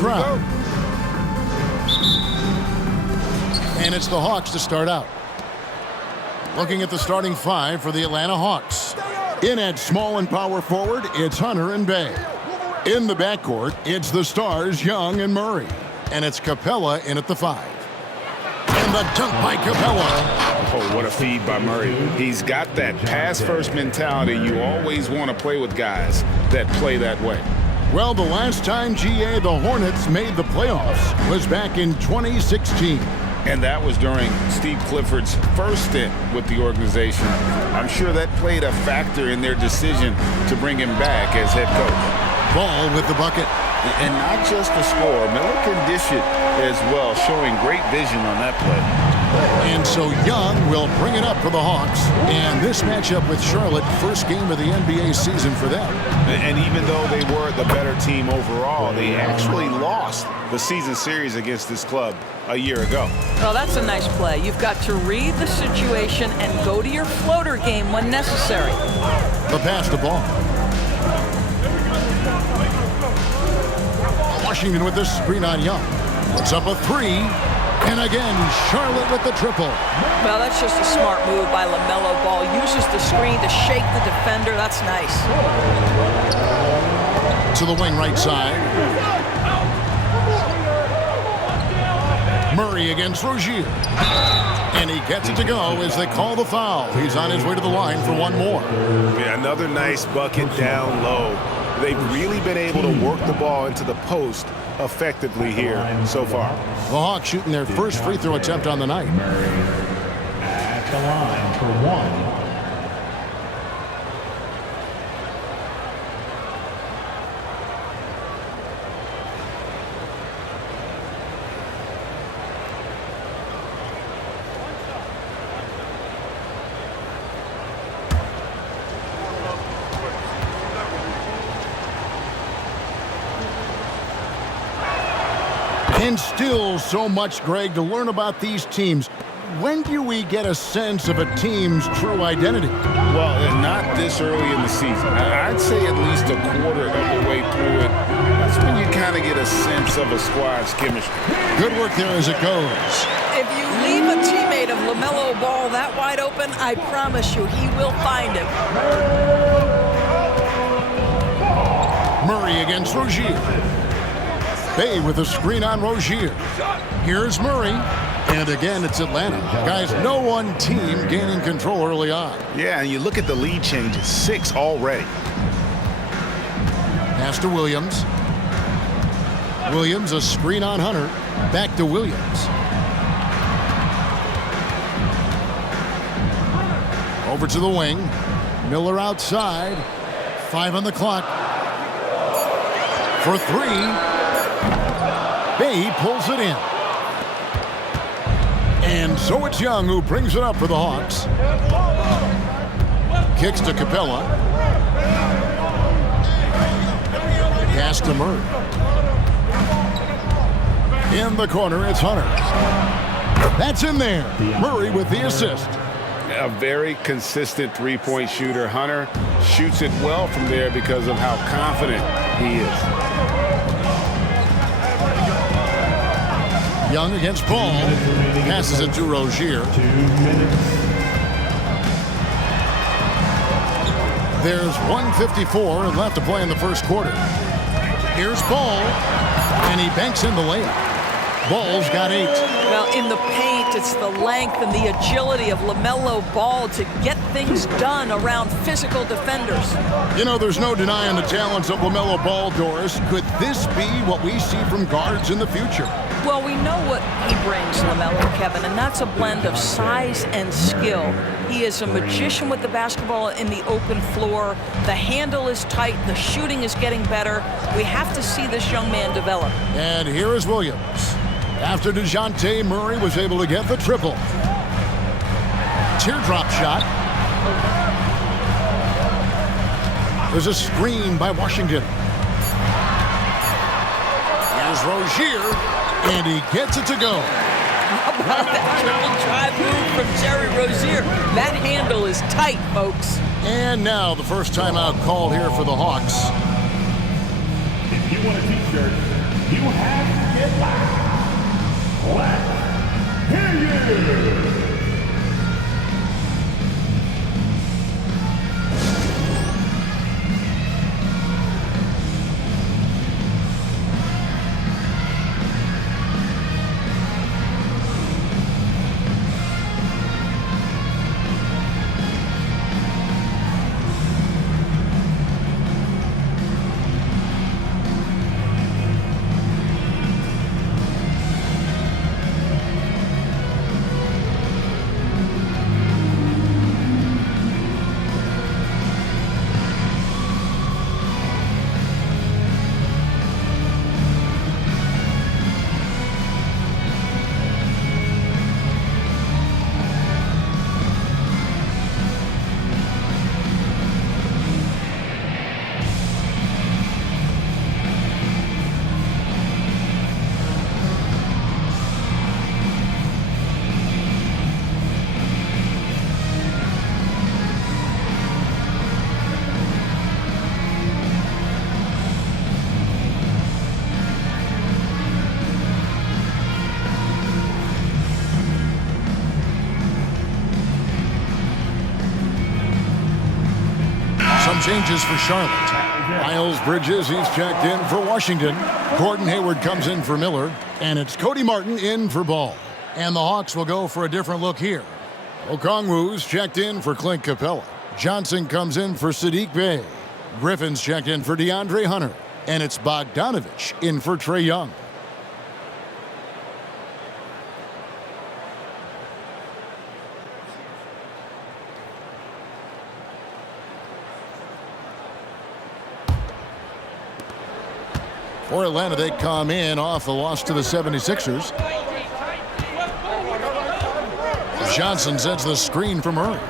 crowd. And it's the Hawks to start out. Looking at the starting five for the Atlanta Hawks. In at small and power forward, it's Hunter and Bay. In the backcourt, it's the stars Young and Murray. And it's Capella in at the 5. And the dunk by Capella. Oh, what a feed by Murray. He's got that pass-first mentality. You always want to play with guys that play that way. Well, the last time, GA, the Hornets made the playoffs was back in 2016. And that was during Steve Clifford's first stint with the organization. I'm sure that played a factor in their decision to bring him back as head coach. Ball with the bucket. And not just the score. Miller can dish it as well, showing great vision on that play. And so Young will bring it up for the Hawks. And this matchup with Charlotte, first game of the NBA season for them. And even though they were the better team overall, they actually lost the season series against this club a year ago. Well, that's a nice play. You've got to read the situation and go to your floater game when necessary. The pass to Ball. Washington with the screen on Young. Puts up a 3. And again, Charlotte with the triple. Well, that's just a smart move by LaMelo Ball. Uses the screen to shake the defender. That's nice. To the wing right side. Murray against Rozier. And he gets it to go as they call the foul. He's on his way to the line for one more. Yeah, another nice bucket down low. They've really been able to work the ball into the post effectively here so far. The Hawks shooting their first free throw attempt on the night. At the line for one. And still so much, Greg, to learn about these teams. When do we get a sense of a team's true identity? Well, not this early in the season. I'd say at least a quarter of the way through it. That's when you kind of get a sense of a squad's chemistry. Good work there as it goes. If you leave a teammate of LaMelo Ball that wide open, I promise you he will find him. Murray against Rozier. Bay with a screen on Rozier. Here's Murray. And again, it's Atlanta. Guys, no one team gaining control early on. Yeah, and you look at the lead changes, 6 already. Pass to Williams. Williams, a screen on Hunter. Back to Williams. Over to the wing. Miller outside. 5 on the clock. For 3. Bay pulls it in. And so it's Young who brings it up for the Hawks. Kicks to Capella. Pass to Murray. In the corner, it's Hunter. That's in there. Murray with the assist. A very consistent three-point shooter. Hunter shoots it well from there because of how confident he is. Young against Ball. Passes it to Rozier. There's 1:54 left to play in the first quarter. Here's Ball. And he banks in the layup. Ball's got 8. Well, in the paint, it's the length and the agility of LaMelo Ball to get things done around physical defenders. You know, there's no denying the talents of LaMelo Ball, Doris. Could this be what we see from guards in the future? Well, we know what he brings, LaMelo, Kevin, and that's a blend of size and skill. He is a magician with the basketball in the open floor. The handle is tight. The shooting is getting better. We have to see this young man develop. And here is Williams. After DeJounte Murray was able to get the triple. Teardrop shot. There's a screen by Washington. Here's Rozier, and he gets it to go. How about that triple drive move from Terry Rozier? That handle is tight, folks. And now the first timeout called here for the Hawks. If you want a t-shirt, You have to get loud. Let's hear you. Some changes for Charlotte. Miles Bridges, he's checked in for Washington. Gordon Hayward comes in for Miller. And it's Cody Martin in for Ball. And the Hawks will go for a different look here. Okongwu's checked in for Clint Capella. Johnson comes in for Sadiq Bey. Griffin's checked in for DeAndre Hunter. And it's Bogdanovich in for Trae Young. For Atlanta, they come in off the loss to the 76ers. Johnson sets the screen for Murray.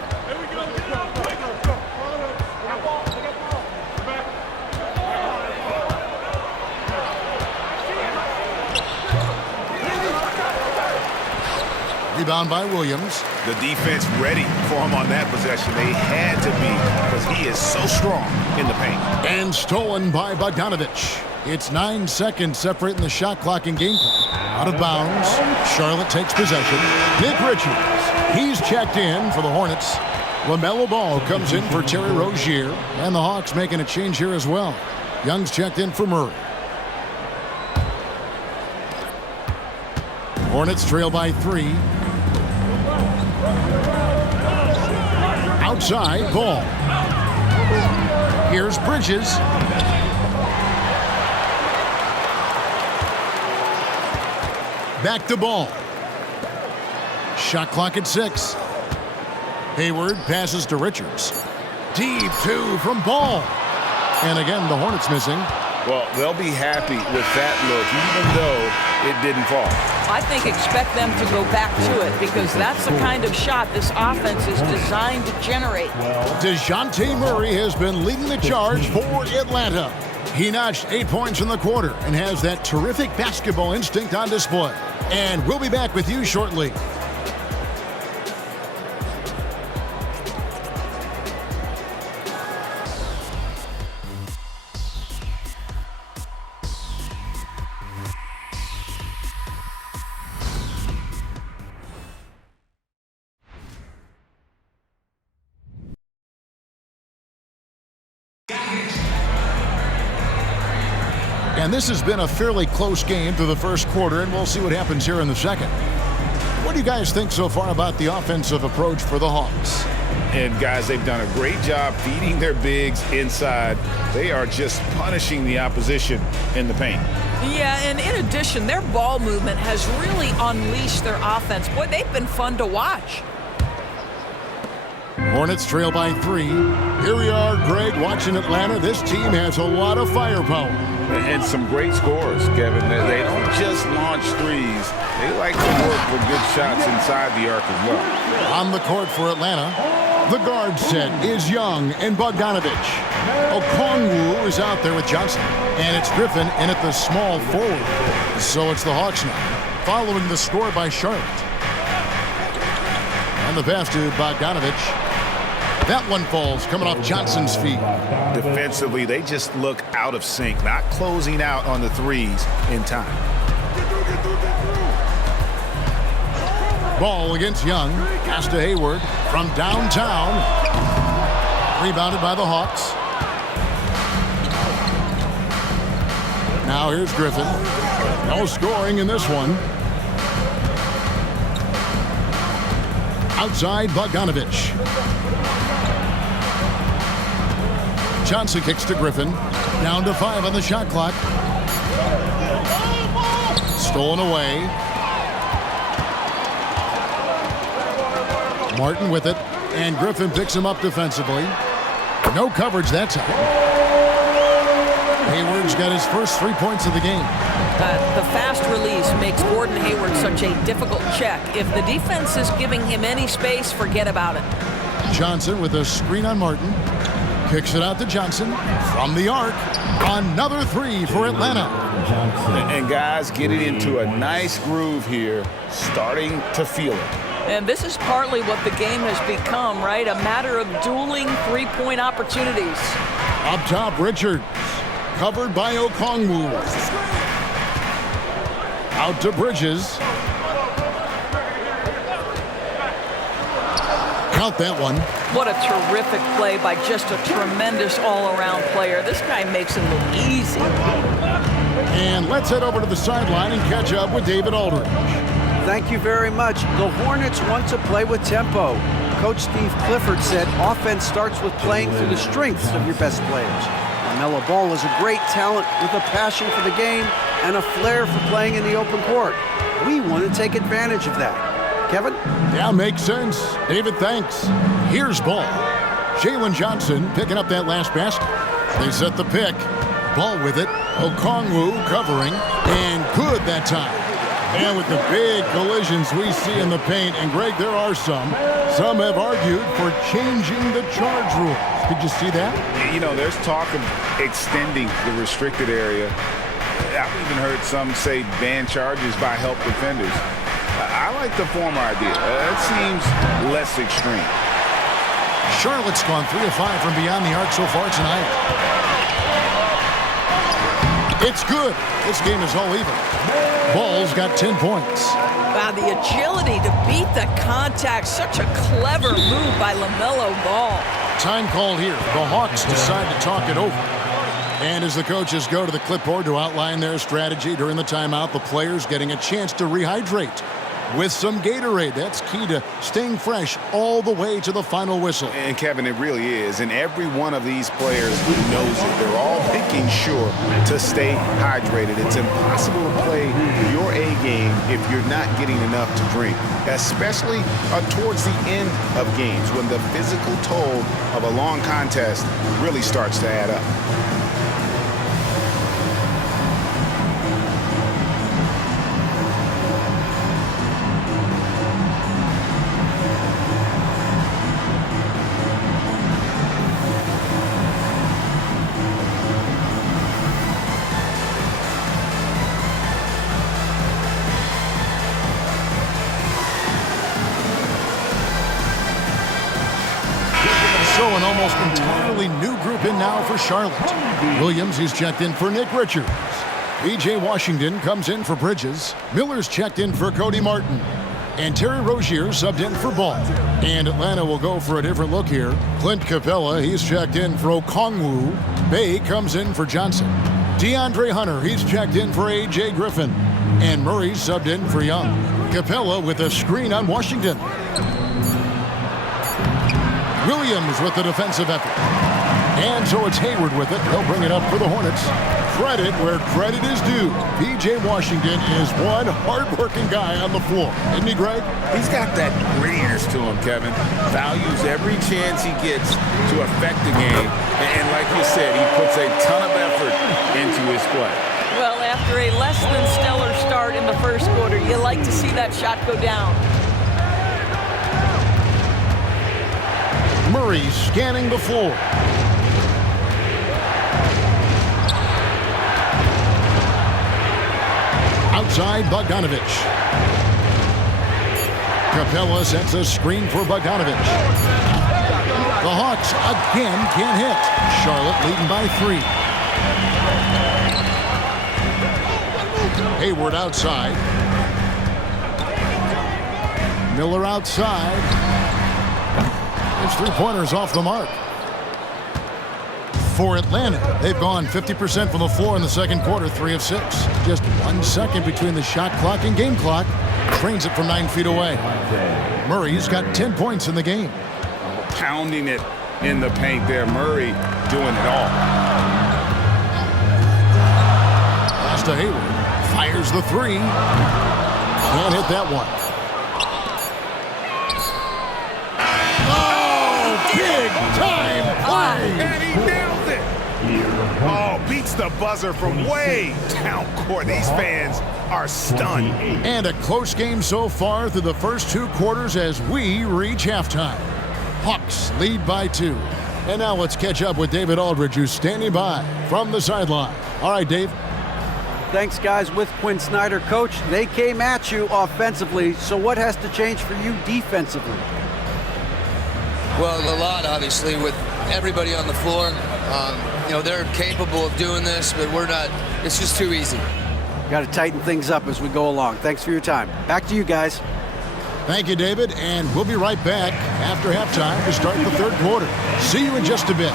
Rebound by Williams. The defense ready for him on that possession. They had to be, because he is so strong in the paint. And stolen by Bogdanovich. It's 9 seconds separating the shot clock and game clock. Out of bounds. Charlotte takes possession. Nick Richards. He's checked in for the Hornets. LaMelo Ball comes in for Terry Rozier. And the Hawks making a change here as well. Young's checked in for Murray. Hornets trail by 3. Outside, Ball. Here's Bridges. Back to Ball. Shot clock at 6. Hayward passes to Richards. Deep 2 from Ball. And again, the Hornets missing. Well, they'll be happy with that look, even though it didn't fall. I think expect them to go back to it because that's the kind of shot this offense is designed to generate. DeJounte Murray has been leading the charge for Atlanta. He notched 8 points in the quarter and has that terrific basketball instinct on display. And we'll be back with you shortly. And this has been a fairly close game through the first quarter, and we'll see what happens here in the second. What do you guys think so far about the offensive approach for the Hawks? And guys, they've done a great job feeding their bigs inside. They are just punishing the opposition in the paint. Yeah, and in addition, their ball movement has really unleashed their offense. Boy, they've been fun to watch. Hornets trail by 3. Here we are, Greg, watching Atlanta. This team has a lot of firepower. And some great scores, Kevin. They don't just launch threes. They like to work for good shots inside the arc as well. On the court for Atlanta, the guard set is Young and Bogdanovich. Okongwu is out there with Johnson. And it's Griffin in at the small forward. So it's the Hawks now, following the score by Charlotte. And the pass to Bogdanovich. That one falls, coming off Johnson's feet. Defensively, they just look out of sync, not closing out on the threes in time. Ball against Young. Pass to Hayward from downtown. Rebounded by the Hawks. Now here's Griffin. No scoring in this one. Outside, Bogdanovich. Johnson kicks to Griffin. Down to 5 on the shot clock. Stolen away. Martin with it. And Griffin picks him up defensively. No coverage that time. Hayward's got his first 3 points of the game. The fast release makes Gordon Hayward such a difficult check. If the defense is giving him any space, forget about it. Johnson with a screen on Martin. Kicks it out to Johnson from the arc. Another 3 for Atlanta. And guys getting into a nice groove here, starting to feel it. And this is partly what the game has become, right? A matter of dueling three-point opportunities. Up top, Richards. Covered by Okongwu. Out to Bridges. Count that one. What a terrific play by just a tremendous all-around player. This guy makes it look easy. And let's head over to the sideline and catch up with David Aldridge. Thank you very much. The Hornets want to play with tempo. Coach Steve Clifford said offense starts with playing through the strengths of your best players. LaMelo Ball is a great talent with a passion for the game and a flair for playing in the open court. We want to take advantage of that. Kevin? Yeah, makes sense. David, thanks. Here's Ball. Jalen Johnson picking up that last basket. They set the pick. Ball with it. Okongwu covering. And good that time. And with the big collisions we see in the paint, and Greg, there are some have argued for changing the charge rules. Did you see that? You know, there's talk of extending the restricted area. I've even heard some say ban charges by help defenders. I like the former idea. It seems less extreme. Charlotte's gone 3 of 5 from beyond the arc so far tonight. It's good. This game is all even. Ball's got 10 points. Wow, the agility to beat the contact. Such a clever move by LaMelo Ball. Time called here. The Hawks decide to talk it over. And as the coaches go to the clipboard to outline their strategy during the timeout, the players getting a chance to rehydrate with some Gatorade. That's key to staying fresh all the way to the final whistle. And Kevin, it really is. And every one of these players knows it. They're all making sure to stay hydrated. It's impossible to play your A game if you're not getting enough to drink, especially towards the end of games when the physical toll of a long contest really starts to add up. So an almost entirely new group in now for Charlotte. Williams, he's checked in for Nick Richards. B.J. Washington comes in for Bridges. Miller's checked in for Cody Martin. And Terry Rozier subbed in for Ball. And Atlanta will go for a different look here. Clint Capella, he's checked in for Okongwu. Bay comes in for Johnson. DeAndre Hunter, he's checked in for A.J. Griffin. And Murray subbed in for Young. Capella with a screen on Washington. Williams with the defensive effort. And so it's Hayward with it. He'll bring it up for the Hornets. Credit where credit is due. P.J. Washington is one hard-working guy on the floor. Isn't he, Greg? He's got that grittiness to him, Kevin. Values every chance he gets to affect the game. And like you said, he puts a ton of effort into his play. Well, after a less than stellar start in the first quarter, you like to see that shot go down. Murray scanning the floor. Outside, Bogdanovich. Capella sets a screen for Bogdanovich. The Hawks again can't hit. Charlotte leading by 3. Hayward outside. Miller outside. His three-pointers off the mark. For Atlanta, they've gone 50% from the floor in the second quarter, 3 of 6. Just 1 second between the shot clock and game clock. Trains it from 9 feet away. Murray's got 10 points in the game. Pounding it in the paint there. Murray doing it all. Pass to Hayward. Fires the 3. Can't hit that one. Oh, big time play! And he nailed it. Oh, beats the buzzer from way down court. These fans are stunned. And a close game so far through the first 2 quarters as we reach halftime. Hawks lead by 2. And now let's catch up with David Aldridge, who's standing by from the sideline. All right, Dave. Thanks, guys. With Quinn Snyder, Coach, they came at you offensively, so what has to change for you defensively? Well, a lot, obviously, with everybody on the floor. You know, they're capable of doing this, but we're not. It's just too easy. Got to tighten things up as we go along. Thanks for your time. Back to you guys. Thank you, David, and we'll be right back after halftime to start the third quarter. See you in just a bit.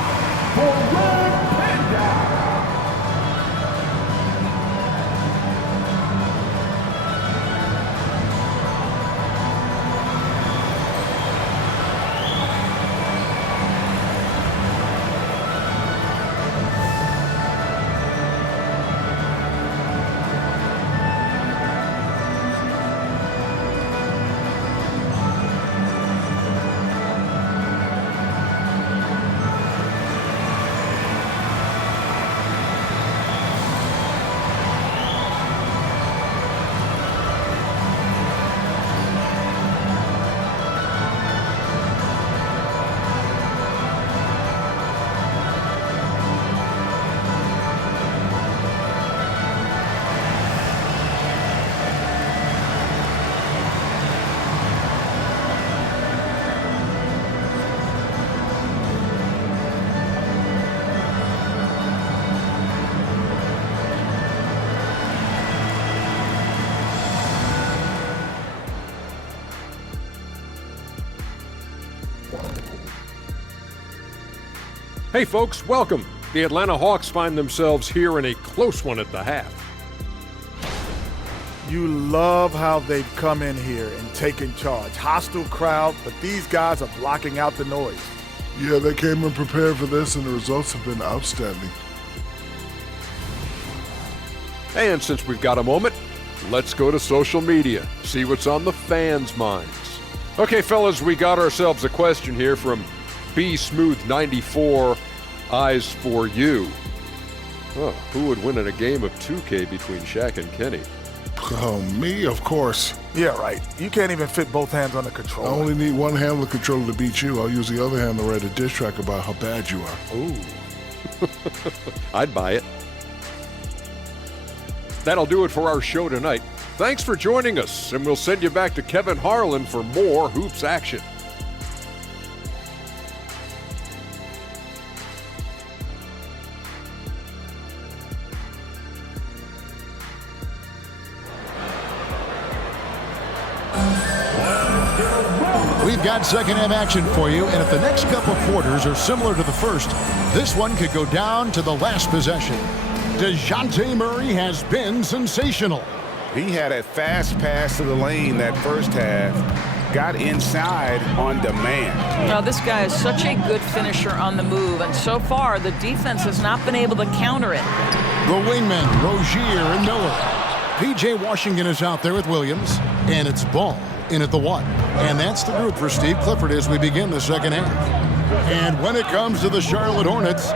Hey folks, welcome. The Atlanta Hawks find themselves here in a close one at the half. You love how they've come in here and taken charge. Hostile crowd, but these guys are blocking out the noise. Yeah, they came in prepared for this, and the results have been outstanding. And since we've got a moment, let's go to social media, see what's on the fans' minds. Okay, fellas, we got ourselves a question here from B-Smooth94, Eyes for You. Oh, who would win in a game of 2K between Shaq and Kenny? Oh, me, of course. Yeah, right. You can't even fit both hands on the I controller. only need one hand on the controller to beat you. I'll use the other hand to write a diss track about how bad you are. Ooh. I'd buy it. That'll do it for our show tonight. Thanks for joining us, and we'll send you back to Kevin Harlan for more hoops action. We've got second half action for you, and if the next couple quarters are similar to the first, this one could go down to the last possession. DeJounte Murray has been sensational. He had a fast pass to the lane that first half. Got inside on demand. Now, this guy is such a good finisher on the move, and so far the defense has not been able to counter it. The wingmen, Rozier and Miller. P.J. Washington is out there with Williams, and it's Ball in at the 1. And that's the group for Steve Clifford as we begin the second half. And when it comes to the Charlotte Hornets,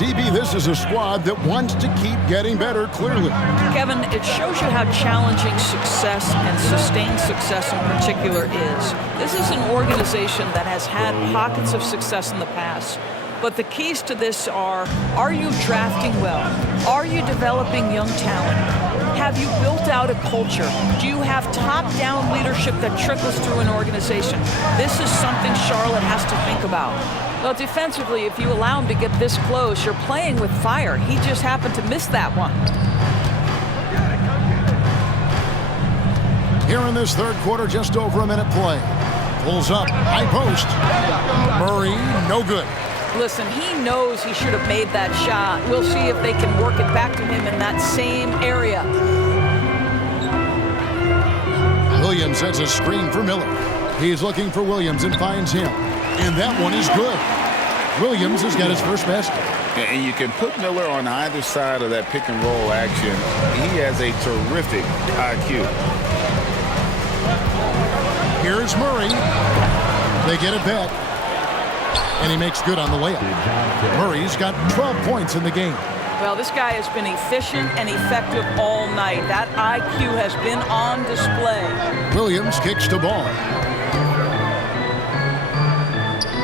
DB, this is a squad that wants to keep getting better, clearly. Kevin, it shows you how challenging success and sustained success in particular is. This is an organization that has had pockets of success in the past. But the keys to this are you drafting well? Are you developing young talent? Have you built out a culture? Do you have top-down leadership that trickles through an organization? This is something Charlotte has to think about. Well, defensively, if you allow him to get this close, you're playing with fire. He just happened to miss that one. Here in this third quarter, just over a minute play. Pulls up, high post. Murray, no good. Listen, he knows he should have made that shot. We'll see if they can work it back to him in that same area. Williams sets a screen for Miller. He's looking for Williams and finds him. And that one is good. Williams has got his first basket. And you can put Miller on either side of that pick and roll action. He has a terrific IQ. Here's Murray. They get it back. And he makes good on the layup. Murray's got 12 points in the game. Well, this guy has been efficient and effective all night. That IQ has been on display. Williams kicks the ball.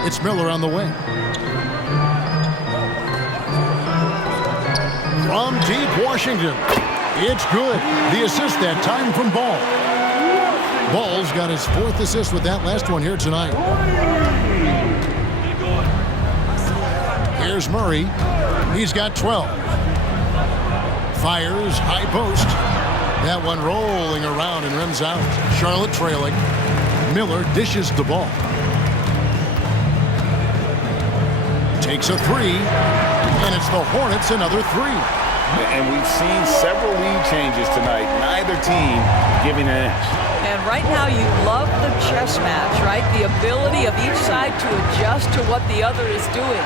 It's Miller on the wing. From deep Washington. It's good. The assist that time from Ball. Ball's got his fourth assist with that last one here tonight. Here's Murray. He's got 12. Fires, high post. That one rolling around and rims out. Charlotte trailing. Miller dishes the ball. Takes a three. And it's the Hornets another three. And we've seen several lead changes tonight. Neither team giving an inch. And right now you love the chess match, right? The ability of each side to adjust to what the other is doing.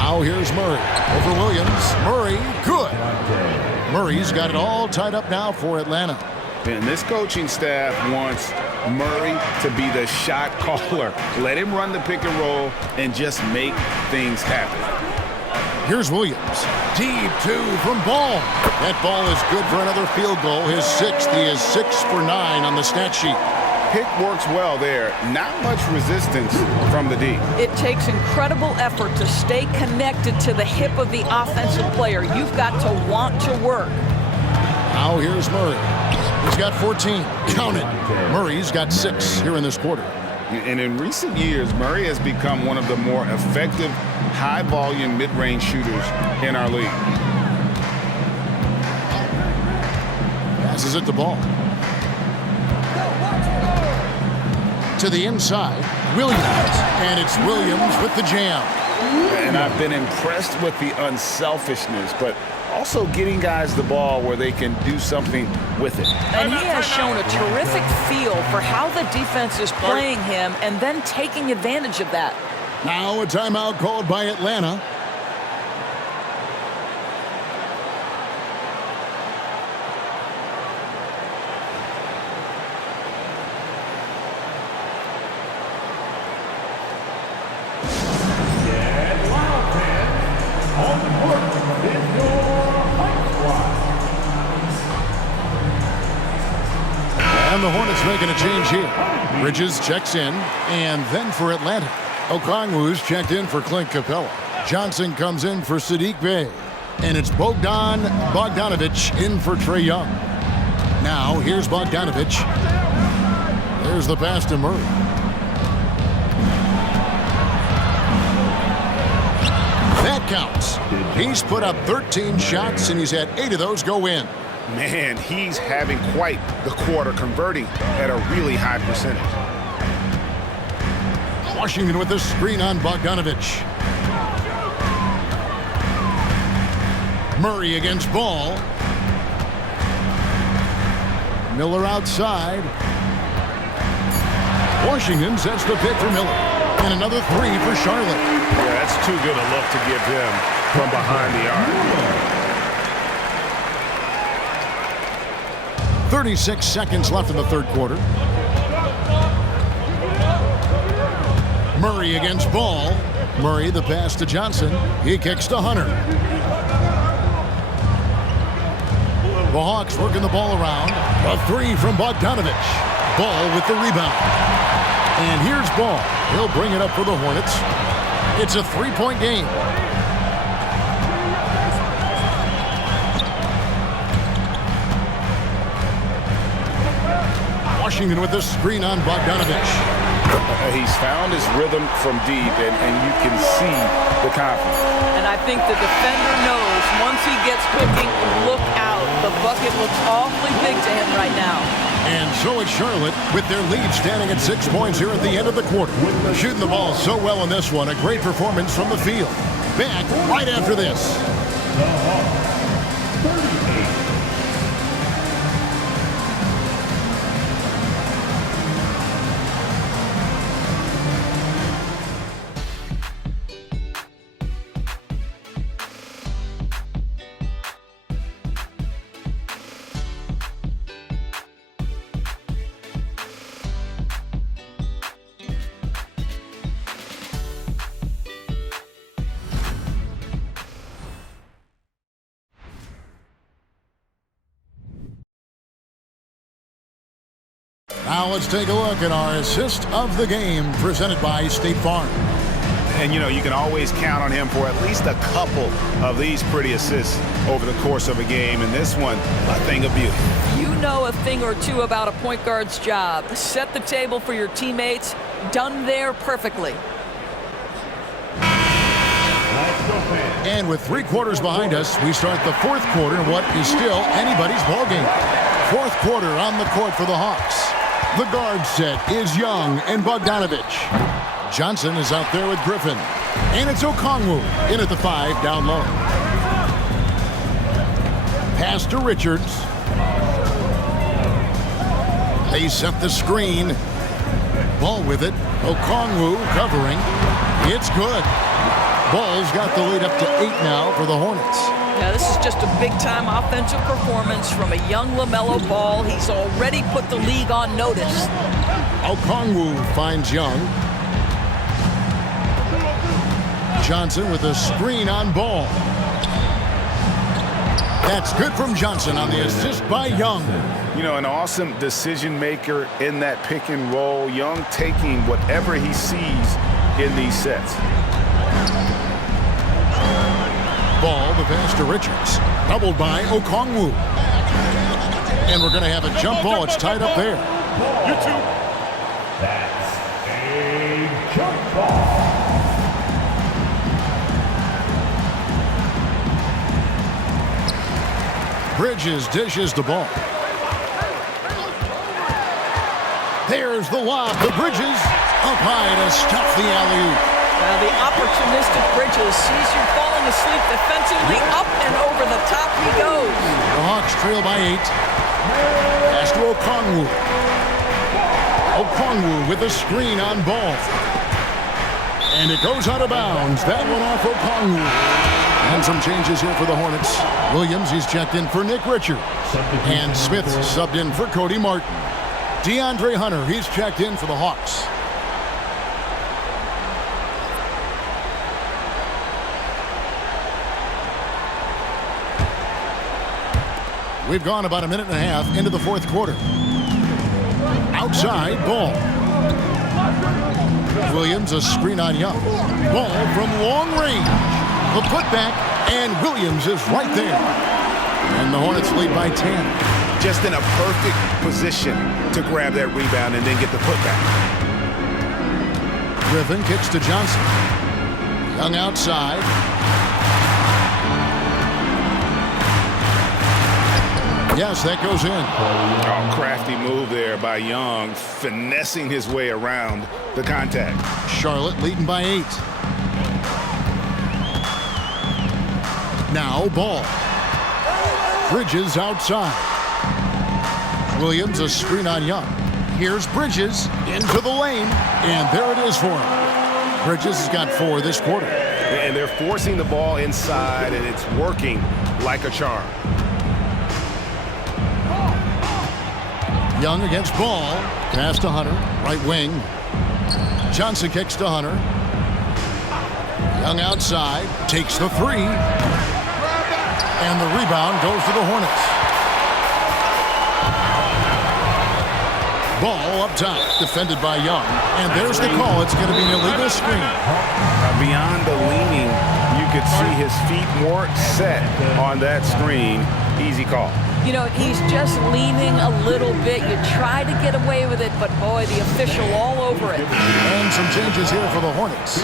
Now here's Murray over Williams. Murray, good. Murray's got it all tied up now for Atlanta. And this coaching staff wants Murray to be the shot caller. Let him run the pick and roll and just make things happen. Here's Williams. Deep two from Ball. That ball is good for another field goal. His sixth. He is 6 for 9 on the stat sheet. Pick works well there. Not much resistance from the D. It takes incredible effort to stay connected to the hip of the offensive player. You've got to want to work. Now here's Murray. He's got 14. Count it. Murray's got 6 here in this quarter. And in recent years, Murray has become one of the more effective, high-volume, mid-range shooters in our league. Passes it to Ball. To the inside, Williams. And it's Williams with the jam. And I've been impressed with the unselfishness, but also getting guys the ball where they can do something with it. And he has shown a terrific feel for how the defense is playing him and then taking advantage of that. Now a timeout called by Atlanta. And the Hornets making a change here. Bridges checks in, and then for Atlanta, Okongwu's checked in for Clint Capella. Johnson comes in for Sadiq Bey. And it's Bogdanovic in for Trae Young. Now here's Bogdanovic. There's the pass to Murray. That counts. He's put up 13 shots, and he's had 8 of those go in. Man, he's having quite the quarter, converting at a really high percentage. Washington with the screen on Bogdanovic. Murray against Ball. Miller outside. Washington sets the pick for Miller. And another 3 for Charlotte. Yeah, that's too good a look to give him from behind the arc. 36 seconds left in the third quarter. Murray against Ball. Murray the pass to Johnson. He kicks to Hunter. The Hawks working the ball around. A 3 from Bogdanovic. Ball with the rebound. And here's Ball. He'll bring it up for the Hornets. It's a 3-point game. Washington with the screen on Bogdanovich. He's found his rhythm from deep, and you can see the confidence. And I think the defender knows once he gets cooking, look out. The bucket looks awfully big to him right now. And so it's Charlotte with their lead standing at 6 points here at the end of the quarter. Shooting the ball so well in this one. A great performance from the field. Back right after this. Now let's take a look at our assist of the game presented by State Farm. And, you know, you can always count on him for at least a couple of these pretty assists over the course of a game. And this one, a thing of beauty. You know a thing or two about a point guard's job. Set the table for your teammates. Done there perfectly. And with 3 quarters behind us, we start the 4th quarter in what is still anybody's ballgame. 4th quarter on the court for the Hawks. The guard set is Young and Bogdanovich. Johnson is out there with Griffin. And it's Okongwu in at the 5 down low. Pass to Richards. They set the screen. Ball with it. Okongwu covering. It's good. Ball's got the lead up to 8 now for the Hornets. Yeah, this is just a big-time offensive performance from a young LaMelo Ball. He's already put the league on notice. Okongwu finds Young. Johnson with a screen on Ball. That's good from Johnson on the assist by Young. You know, an awesome decision maker in that pick and roll. Young taking whatever he sees in these sets. Ball, the pass to Richards. Doubled by Okongwu. And we're going to have a jump ball. It's tied up there. That's a jump ball. Bridges dishes the ball. There's the lob to Bridges. Up high to stop the alley-oop. Now the opportunistic Bridges sees you falling asleep defensively. Up and over the top he goes. The Hawks trail by 8. Pass to Okongwu. Okongwu with a screen on Ball. And it goes out of bounds. That one off Okongwu. And some changes here for the Hornets. Williams, he's checked in for Nick Richard. And Smith subbed in for Cody Martin. DeAndre Hunter, he's checked in for the Hawks. We've gone about a minute and a half into the 4th quarter. Outside, Ball. Williams, a screen on Young. Ball from long range. The putback, and Williams is right there. And the Hornets lead by 10. Just in a perfect position to grab that rebound and then get the putback. Griffin kicks to Johnson. Young outside. Yes, that goes in. Oh, crafty move there by Young, finessing his way around the contact. Charlotte leading by 8. Now Ball. Bridges outside. Williams, a screen on Young. Here's Bridges into the lane, and there it is for him. Bridges has got 4 this quarter. And they're forcing the ball inside, and it's working like a charm. Young against Ball. Pass to Hunter. Right wing. Johnson kicks to Hunter. Young outside. Takes the 3. And the rebound goes to the Hornets. Ball up top. Defended by Young. And there's the call. It's going to be an illegal screen. Beyond the leaning, you could see his feet weren't set on that screen. Easy call. You know, he's just leaning a little bit. You try to get away with it, but boy, the official all over it. And some changes here for the Hornets.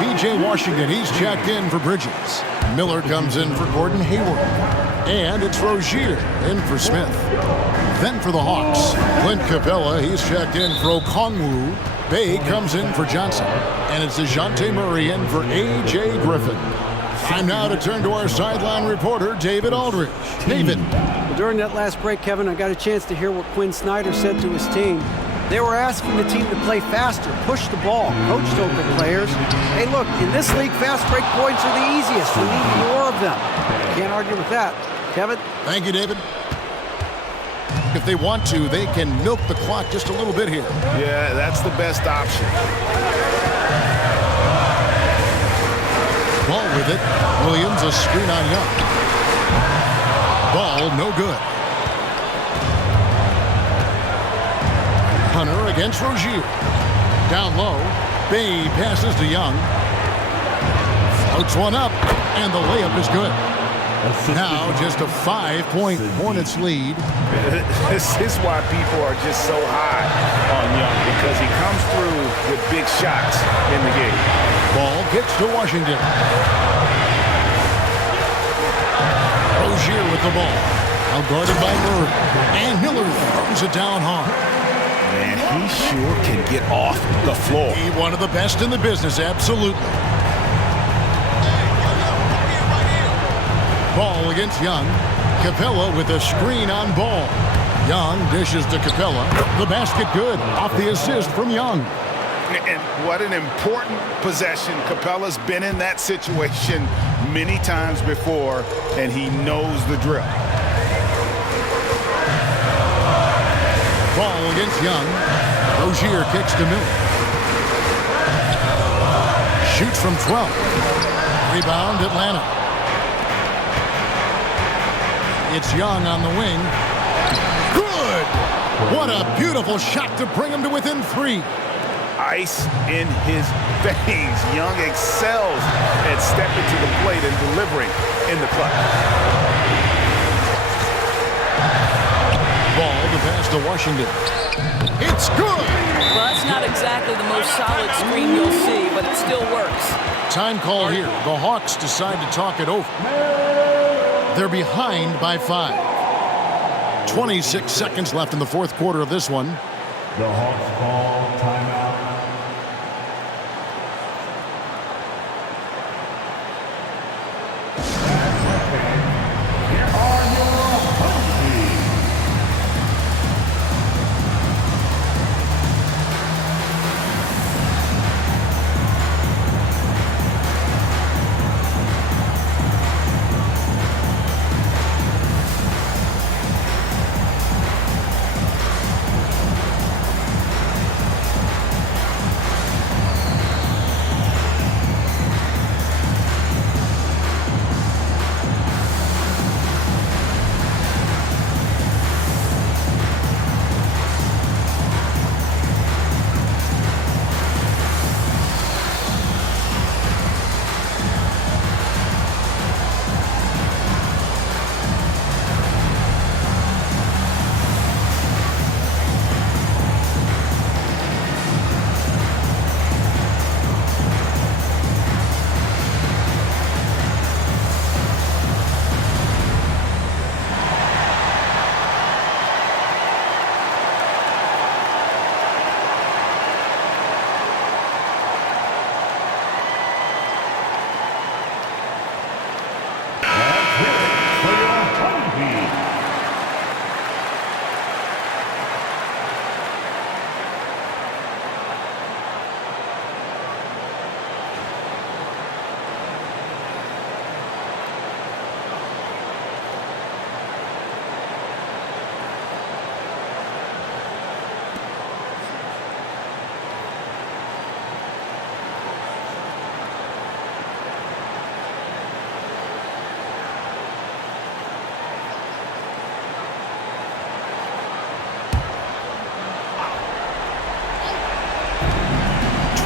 P.J. Washington, he's checked in for Bridges. Miller comes in for Gordon Hayward. And it's Rozier in for Smith. Then for the Hawks, Clint Capella, he's checked in for Okongwu. Bay comes in for Johnson. And it's DeJounte Murray in for A.J. Griffin. Time now to turn to our sideline reporter, David Aldridge. David. Well, during that last break, Kevin, I got a chance to hear what Quinn Snyder said to his team. They were asking the team to play faster, push the ball. Coach told the players, hey, look, in this league, fast break points are the easiest. We need more of them. Can't argue with that. Kevin? Thank you, David. If they want to, they can milk the clock just a little bit here. Yeah, that's the best option. Ball with it. Williams, a screen on Young. Ball, no good. Hunter against Rozier. Down low. Bay passes to Young. Floats one up, and the layup is good. Now just a 5-point Hornets lead. This is why people are just so high on Young, because he comes through with big shots in the game. Ball kicks to Washington. Rozier with the ball. Now guarded by Murray. And Miller throws it down hard. Man, he sure can get off the floor. He one of the best in the business, absolutely. Ball against Young. Capella with a screen on Ball. Young dishes to Capella. The basket good. Off the assist from Young. And what an important possession. Capella's been in that situation many times before, and he knows the drill. Ball against Young. Rozier kicks to Miller. Shoots from 12. Rebound, Atlanta. It's Young on the wing. Good! What a beautiful shot to bring him to within 3. Ice in his veins. Young excels at stepping to the plate and delivering in the clutch. Ball to pass to Washington. It's good! Well, that's not exactly the most solid screen you'll see, but it still works. Time call here. The Hawks decide to talk it over. They're behind by 5. 26 seconds left in the fourth quarter of this one. The Hawks call timeout. Here are your penalties.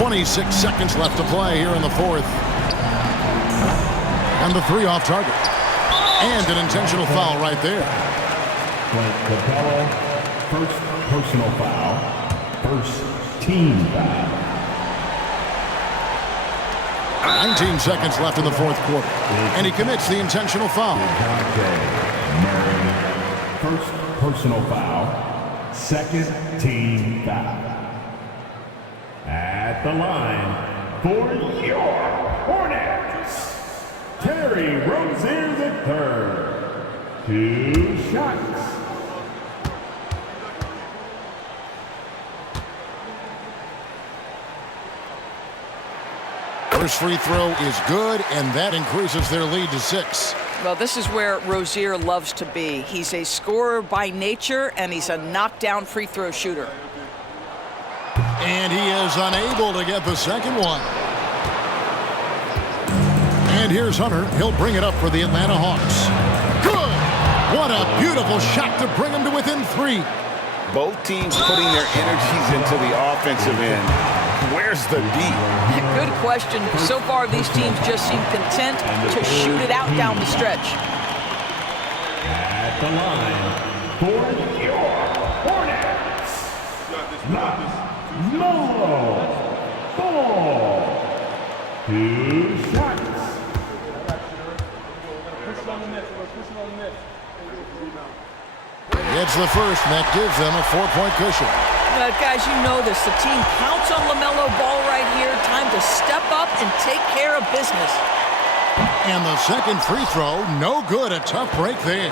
.26 seconds left to play here in the fourth. And the 3 off target. And an intentional foul right there. Clint Capella, first personal foul, first team foul. 19 seconds left in the fourth quarter. And he commits the intentional foul. First personal foul, second team foul. At the line for your Hornets, Terry Rozier III. 2 shots. First free throw is good, and that increases their lead to 6. Well, this is where Rozier loves to be. He's a scorer by nature, and he's a knockdown free throw shooter. And he is unable to get the second one. And here's Hunter. He'll bring it up for the Atlanta Hawks. Good! What a beautiful shot to bring him to within 3. Both teams putting their energies into the offensive end. Where's the D? Good question. So far, these teams just seem content to shoot it out down the stretch. At the line for your Hornets, Melo Ball. 2 shots. It's the first, and that gives them a 4-point cushion. Guys, you know this. The team counts on LaMelo Ball right here. Time to step up and take care of business. And the second free throw, no good. A tough break there.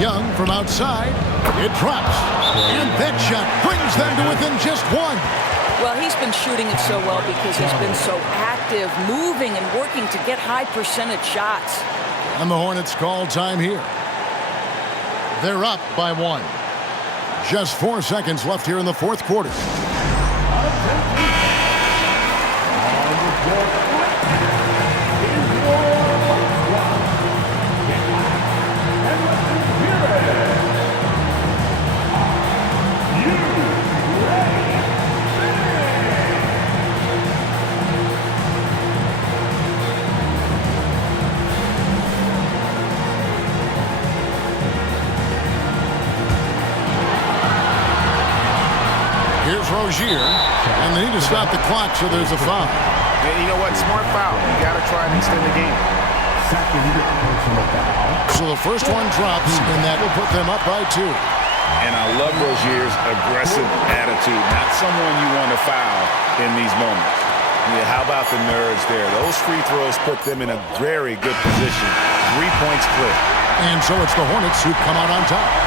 Young from outside. It drops. And that shot brings them to within just 1. Well, he's been shooting it so well because he's been so active, moving and working to get high percentage shots. And the Hornets call time here. They're up by 1. Just 4 seconds left here in the fourth quarter. Here's Rozier, and they need to stop the clock, so there's a foul. And you know what? Smart foul. You got to try and extend the game. Second personal foul. So the first one drops, and that will put them up by 2. And I love Rozier's aggressive attitude. Not someone you want to foul in these moments. Yeah, how about the nerves there? Those free throws put them in a very good position. 3 points clear. And so it's the Hornets who come out on top.